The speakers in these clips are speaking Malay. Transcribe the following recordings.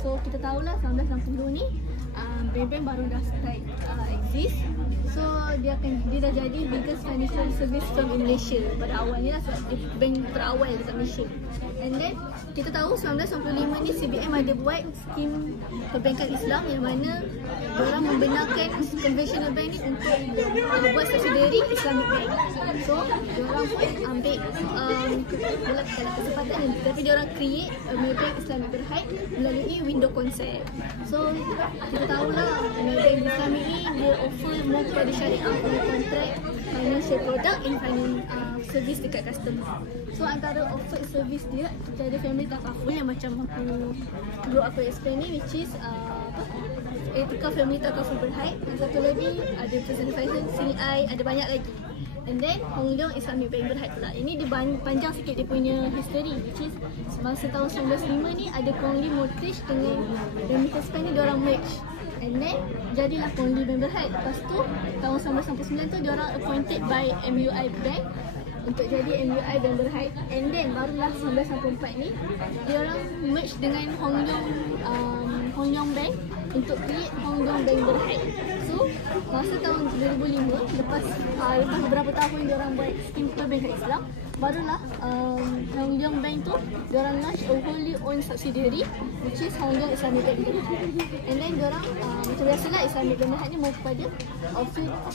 So kita tahulah 1960 ni bank-bank baru dah start exist. So dia dah jadi biggest financial service firm in Malaysia pada awalnya lah, sebab dia bank terawal dekat Malaysia. And then kita tahu 1995 ni CBM ada buat skim perbankan Islam yang mana diorang membenarkan conventional bank ni untuk buat subsidiary Islamic bank. So diorang pun ambil kesempatan ni, tapi diorang create Maybank Islamic Berhad melalui window concept. So kita tahulah Maybank Islamic ni dia offer more kepada syariah, kontrak, financial product and finance service dekat customer. So antara offered service dia, kita ada family takaful yang macam aku explain ni, which is Etika Family Takaful Berhad. Dan satu lagi ada President Faisal, CNI, ada banyak lagi. And then Hong Leong Islamic Bank Berhad pula. Ini dia panjang sikit dia punya history, which is semasa tahun 1995 ni ada Kong Lee Mortgage dengan Remittance Bank ni diorang merge. And then jadilah Kong Lee Bank Berhad. Lepas tu tahun 1999 tu diorang appointed by MUI Bank untuk jadi MUI Bank Berhad. And then barulah 1994 ni diorang merge dengan Hong Leong Bank untuk create Hong Leong Bank Berhad. So masa tahun 2005 lepas beberapa tahun diorang buat skim perbankan Islam, barulah Hong Leong Bank tu diorang launch a wholly owned subsidiary which is Hong Leong Islamic Bank Berhad. And then diorang macam biasalah Islamic Bank Berhad ni mau kepada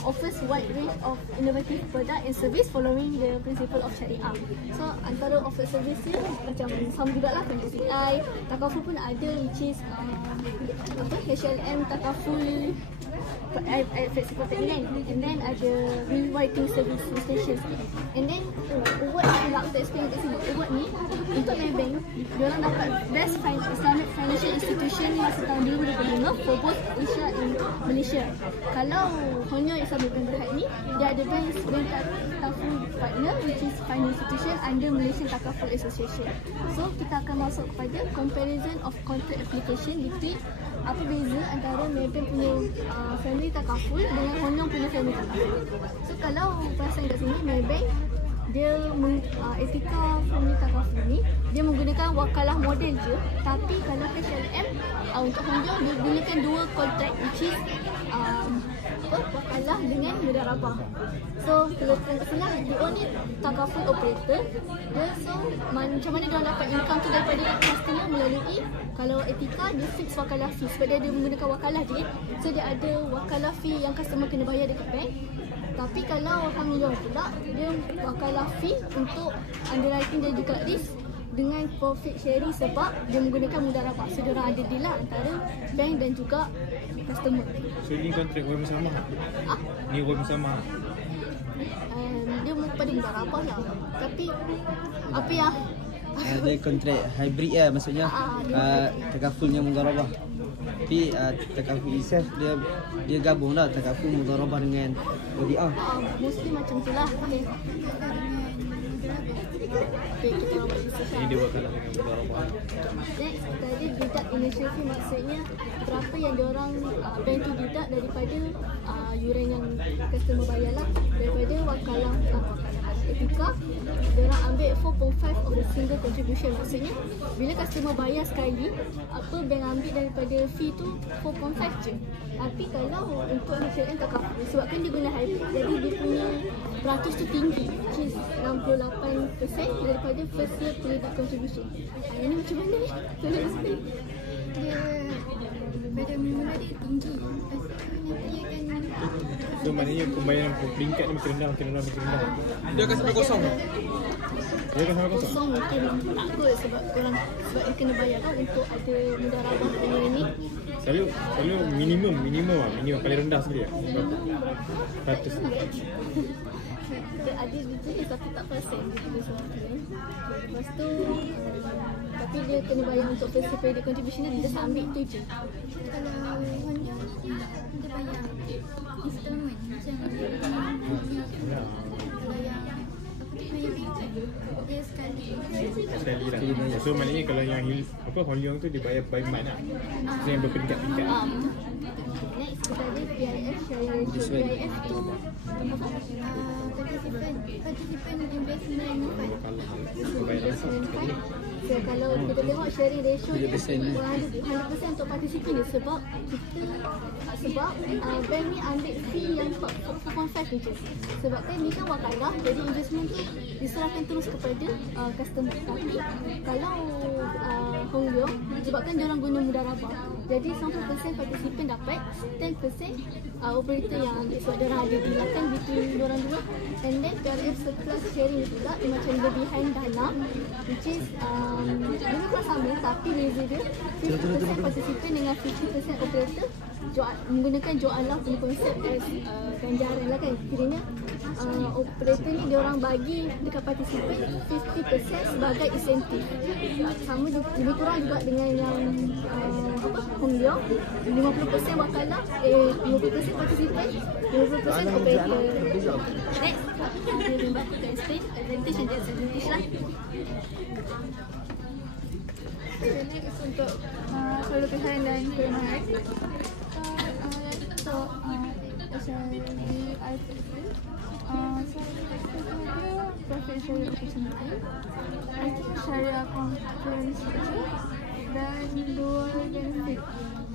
offers wide range of innovative product and service following the principle of Syariah. So antara offer service dia macam sama jugalah macam CI, takaful pun ada, which is HLM takaful flexible payment, and then ada rewriting service stations. And then award pula untuk explain kat sini. Award ni untuk Maybank, diorang dapat best Islamic financial institution masa tahun 2025 for both Asia and Malaysia. Kalau Hong Leong Islamic Bank Berhad ni, dia ada best bank takaful partner, which is finance institution under Malaysian Takaful Association. So kita akan masuk kepada comparison of contract application between apa beza antara Maybank punya family takaful dengan Hong Leong punya family takaful. So kalau perasan kat sini, Maybank dia Etika Family Takaful ni dia menggunakan wakalah model je, tapi kalau HLM untuk Hong Leong dia gunakan dua kontrak, which is wakalah dengan mudarabah. So kalau kita senang, dia ni takaful operator dia. So macam mana dia dapat income tu daripada customer melalui, kalau Etika dia fix wakalah fee sebab dia ada menggunakan wakalah je, so dia ada wakalah fee yang customer kena bayar dekat bank. Tapi kalau Hong Leong pula, dia wakalah fee untuk underwriting dan juga risk dengan profit sharing sebab dia menggunakan mudarabah. So diorang ada deal lah antara bank dan juga customer. So ni kontrak web bersama? Ni web bersama? Dia kepada mudarabah lah. Tapi apa ya? Ada kontrak hybrid lah, maksudnya takafulnya mudarabah. Tapi takaful itself dia gabung lah takaful mudarabah dengan ODR. Mostly macam tu lah. Okay, kita orang buat research lah. Ini dia wakalah dengan mudarabah. Next, kita ada deduct initial fee, maksudnya berapa yang diorang bank tu deduct daripada yuran yang customer bayar lah, daripada wakalah Etika. Diorang ambil 4.5 of the single contribution, maksudnya bila customer bayar sekali, apa bank ambil daripada fee tu 4.5 je. Tapi kalau untuk HLM takaful, sebabkan dia guna hybrid, jadi dia punya peratus tu tinggi, which is 68% daripada first year credit contribution. Yang ni macam mana ni? Tolong explain. Dia pada mula dia tinggi, lepas tu nanti akan So maknanya pembayaran peringkat ni makin rendah, makin rendah, makin rendah. Dia akan sampai kosong. Dia akan sampai kosong? Kosong mungkin tak kot sebab dia kena bayar kan untuk ada mudarabah dengan ni. Selalu minimum paling rendah sekali ya? Berapa? 100. Ada detail tapi tak perasan dia sebabkan. Lepas tu tapi dia kena bayar untuk first year credit contribution dia just ambil tu je. kalau Hong Leong dia bayar installment macam kalau yang Dia sekali. Sekali lah. So maknanya kalau yang Hong Leong tu dibayar by month lah. So yang berperingkat-peringkat. Next kita ada PIF, Syariah Ratio. PIF tu participant investment fund. So kalau kita tengok sharing ratio dia 100% untuk participan ni sebab bank ni ambil fee yang 4.5 je. Sebab kan ni kan wakalah, jadi investment tu diserahkan terus kepada customer. Tapi kalau Hong Leong, sebabkan diorang guna mudarabah, jadi 90% participan dapat, 10% operator yang ambil sebab diorang ada bilakan between diorang dua. And then PIF surplus sharing pula dia macam lebihan dana, which is dia pun sama tapi beza dia 50% participan dengan 50% operator menggunakan jualah punya konsep as ganjaran lah kan. Kiranya operator ni diorang bagi dekat participan 50% sebagai insentif. Sama lebih kurang juga dengan yang Hong Leong, 50% wakalah, 50% participan, 50% operator. Next, kita membantu explain advantage and disadvantage lah. Next untuk kelebihan dan kelemahan. So, profit sharing opportunity, I think syariah conference dan dua benefit.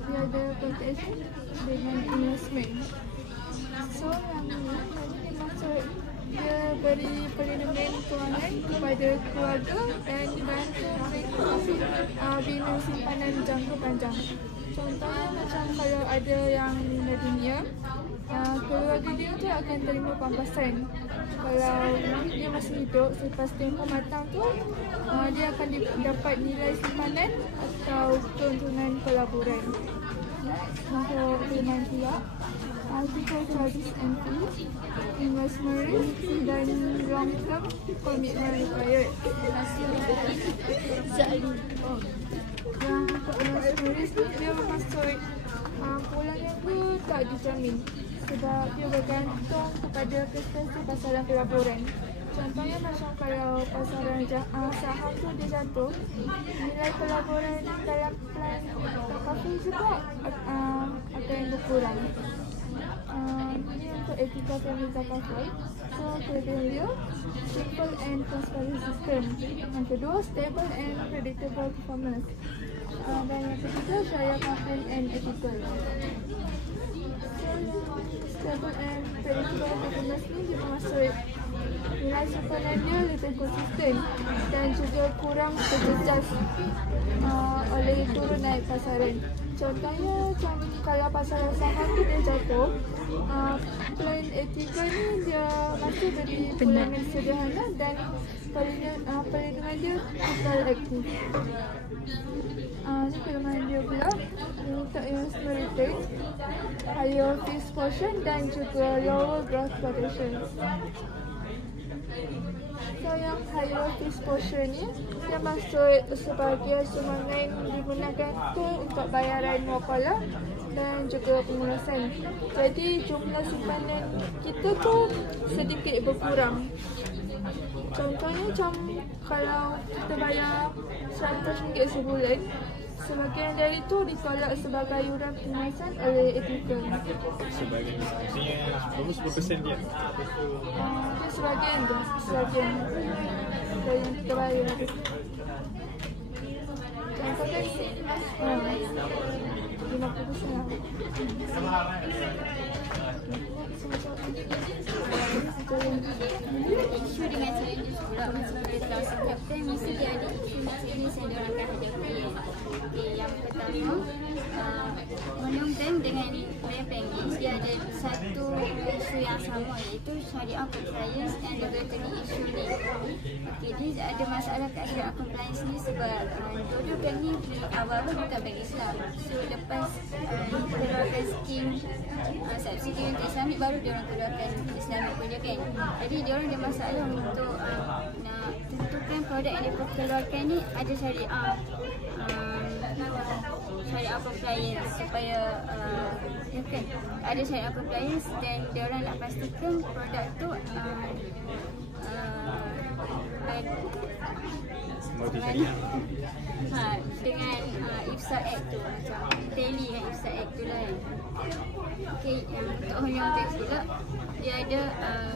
Dia ada protection dengan investment. So yang ni dia maksud dia beri perlindungan kewangan kepada keluarga dan dibantu mereka bina simpanan jangka panjang. Contohnya macam kalau ada yang meninggal dunia, keluarga dia tu akan terima pampasan. Kalau dia masih hidup, selepas tempoh matang tu, dia akan dapat nilai simpanan atau keuntungan pelaburan. Untuk kelemahan pula, article charges and fees, investment risk dan long term commitment required. Yang untuk investment risk ni dia bermaksud pulangan tu tak dijamin sebab dia bergantung kepada prestasi pasaran pelaburan. Contohnya macam kalau pasaran saham tu dia jatuh, nilai pelaburan dalam plan terkaful juga akan berkurang. Ini untuk etika family terkaful. So kelebihan dia, simple and transparent system. Yang kedua, stable and predictable performance. Dan yang ketiga, syariah compliant and ethical. Stable and predictable performance ni dia bermaksud nilai simpanan dia lebih konsisten dan juga kurang terjejas oleh turun naik pasaran. Contohnya macam kalau pasaran saham tu dia jatuh, plan etika ni dia masih beri pulangan sederhana dan perlindungan dia total aktif. Ni kelemahan dia pula untuk investment return, higher fees portion dan juga lower growth protection. So yang higher fees portion ni dia maksud sebagai sumbangan digunakan tu untuk bayaran wakalah dan juga pengurusan. Jadi jumlah simpanan kita tu sedikit berkurang. Contohnya macam kalau kita bayar RM100 sebulan, sebahagian dari itu ditolak sebagai yuran pengurusan oleh etika. Sebagai berapa 10% dia? Dia sebahagian dari yang kita bayar. Contohnya 50%. Isu dengan challenges pula macam kita telah sebutkan, mesti dia ada isu dan challenge yang diorang akan hadapi. Yang pertama, Hong dengan bank ni dia ada satu isu yang sama, iaitu syariah compliance dan regulatory issue ni. Dia ada masalah kat syariah compliance ni sebab dua-dua bank ni awal-awal bukan bank Islam. So lepas keluarkan skim subsidi untuk Islamik, baru diorang keluarkan Islamik punya kan. Jadi diorang ada masalah untuk nak tentukan produk yang mereka keluarkan ni ada syariah compliance supaya ya kan, ada syariah compliance dan diorang nak pastikan produk tu dengan Multi syariah. dengan IFSA Act tu, macam tally dengan IFSA Act tu lah kan. Okay, yang untuk Hong Leong Bank pula, dia ada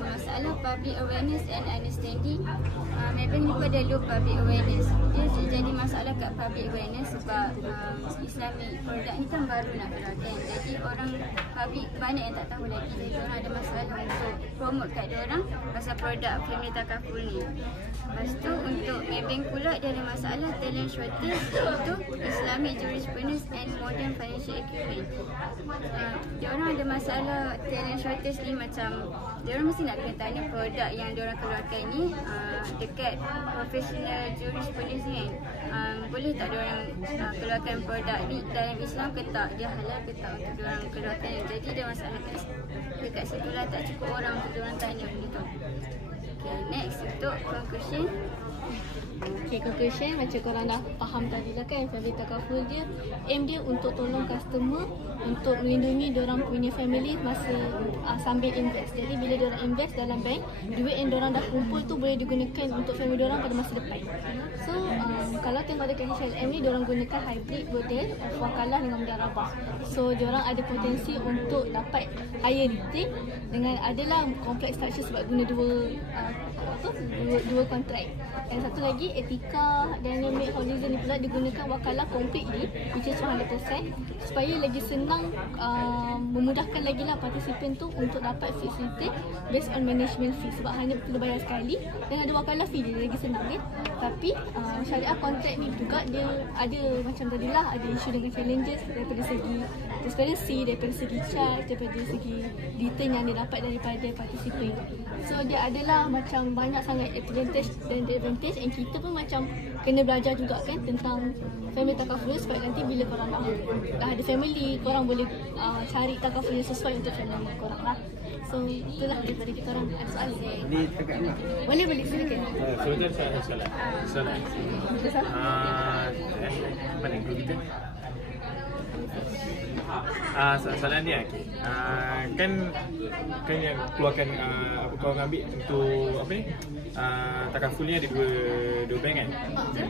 masalah public awareness and understanding. Maybank ni pada low public awareness. Dia jadi masalah kat public awareness sebab Islamic produk ni kan baru nak keluar kan. Jadi orang public banyak yang tak tahu lagi. Jadi orang ada masalah untuk promote kat dia orang pasal produk family takaful ni. Lepas tu untuk Maybank pula dia ada masalah talent shortage, iaitu Islamic jurisprudence and modern financial acumen. Dia orang ada masalah talent shortage ni, macam dia orang mesti nak kena tanya produk yang dia orang keluarkan ni dekat professional jurisprudence ni kan. Boleh tak dia orang keluarkan produk ni dalam Islam ke tak, dia halal ke tak untuk dia orang keluarkan ni. Jadi dia masalah dekat situ lah, tak cukup orang untuk dia orang tanya benda tu. Okay, next untuk conclusion. Okay, conclusion macam korang dah faham tadi lah kan, family takaful dia aim dia untuk tolong customer, untuk melindungi diorang punya family masa sambil invest. Jadi bila diorang invest dalam bank, duit yang diorang dah kumpul tu boleh digunakan untuk family diorang pada masa depan. So kalau tengok dekat HLM ni, diorang gunakan hybrid model of wakalah dengan mudarabah. So diorang ada potensi untuk dapat higher return dengan adalah complex structure sebab guna dua kontrak. Dan satu lagi etika dynamic horizon ni pula digunakan wakalah completely, which is 100%, supaya lagi senang memudahkan lagi lah participant tu untuk dapat fixed return based on management fee, sebab hanya perlu bayar sekali dan ada wakalah fee, dia lagi senang kan. Tapi syariah kontrak ni juga dia ada macam tadi lah, ada isu dengan challenges daripada segi transparency, daripada segi charge, daripada segi return yang dia dapat daripada participant. So dia adalah macam banyak sangat advantage dan disadvantage, and kita pun macam kena belajar juga kan tentang family takaful, sebab nanti bila korang dah ada family, korang boleh cari takaful yang sesuai untuk family korang lah. So itulah daripada kita orang. Ada soalan? Boleh tegak tak? Boleh silakan. Sebentar saya soalan. Mana guru kita? Soalan dia kan yang keluarkan kau ambil untuk apa ni, takaful ni ada dua bank kan,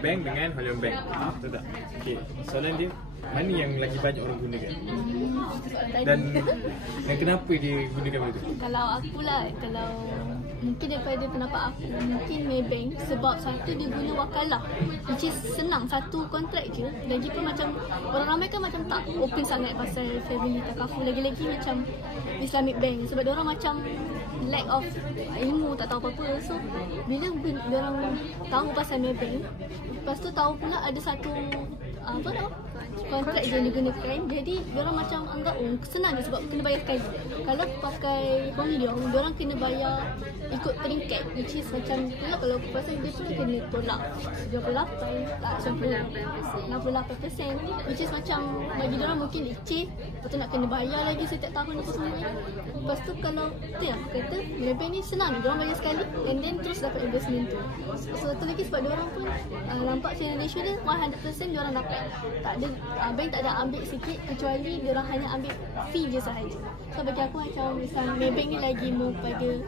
bank dengan Hong Leong Bank, betul tak? Okay, soalan dia mana yang lagi banyak orang gunakan dan kenapa dia gunakan benda tu? Kalau aku lah, kalau mungkin daripada pendapat aku, mungkin Maybank sebab satu dia guna wakalah, which is senang, satu kontrak je. Lagi pun macam orang ramai kan macam tak open sangat pasal family takaful, lagi-lagi macam Islamic Bank, sebab diorang macam lack of ilmu, tak tahu apa-apa. So bila diorang tahu pasal Maybank, lepas tu tahu pula ada satu kontrak je yang digunakan, jadi diorang macam anggap senang je sebab kena bayar sekali. Kalau pakai Hong Leong, diorang kena bayar ikut peringkat, which is macam kalau pasal dia pun kena tolak 68%, which is macam bagi diorang mungkin leceh, lepas tu nak kena bayar lagi setiap tahun apa semua. Lepas tu kalau tu yang kata Maybank ni senang, diorang bayar sekali and then terus dapat investment tu. So satu lagi sebab diorang pun nampak channel ratio dia 100% diorang dapat. Tak ada bank tak ada ambil sikit, kecuali diorang hanya ambil fee je sahaja. So bagi aku macam Maybank ni lagi more pada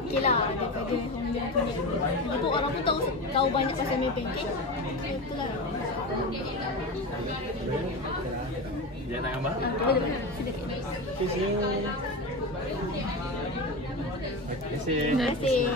okey lah daripada Hong Leong punya. Lagipun orang pun tahu banyak pasal Maybank kan. So itulah. Dia nak gambar? Silakan. Terima kasih. Terima kasih.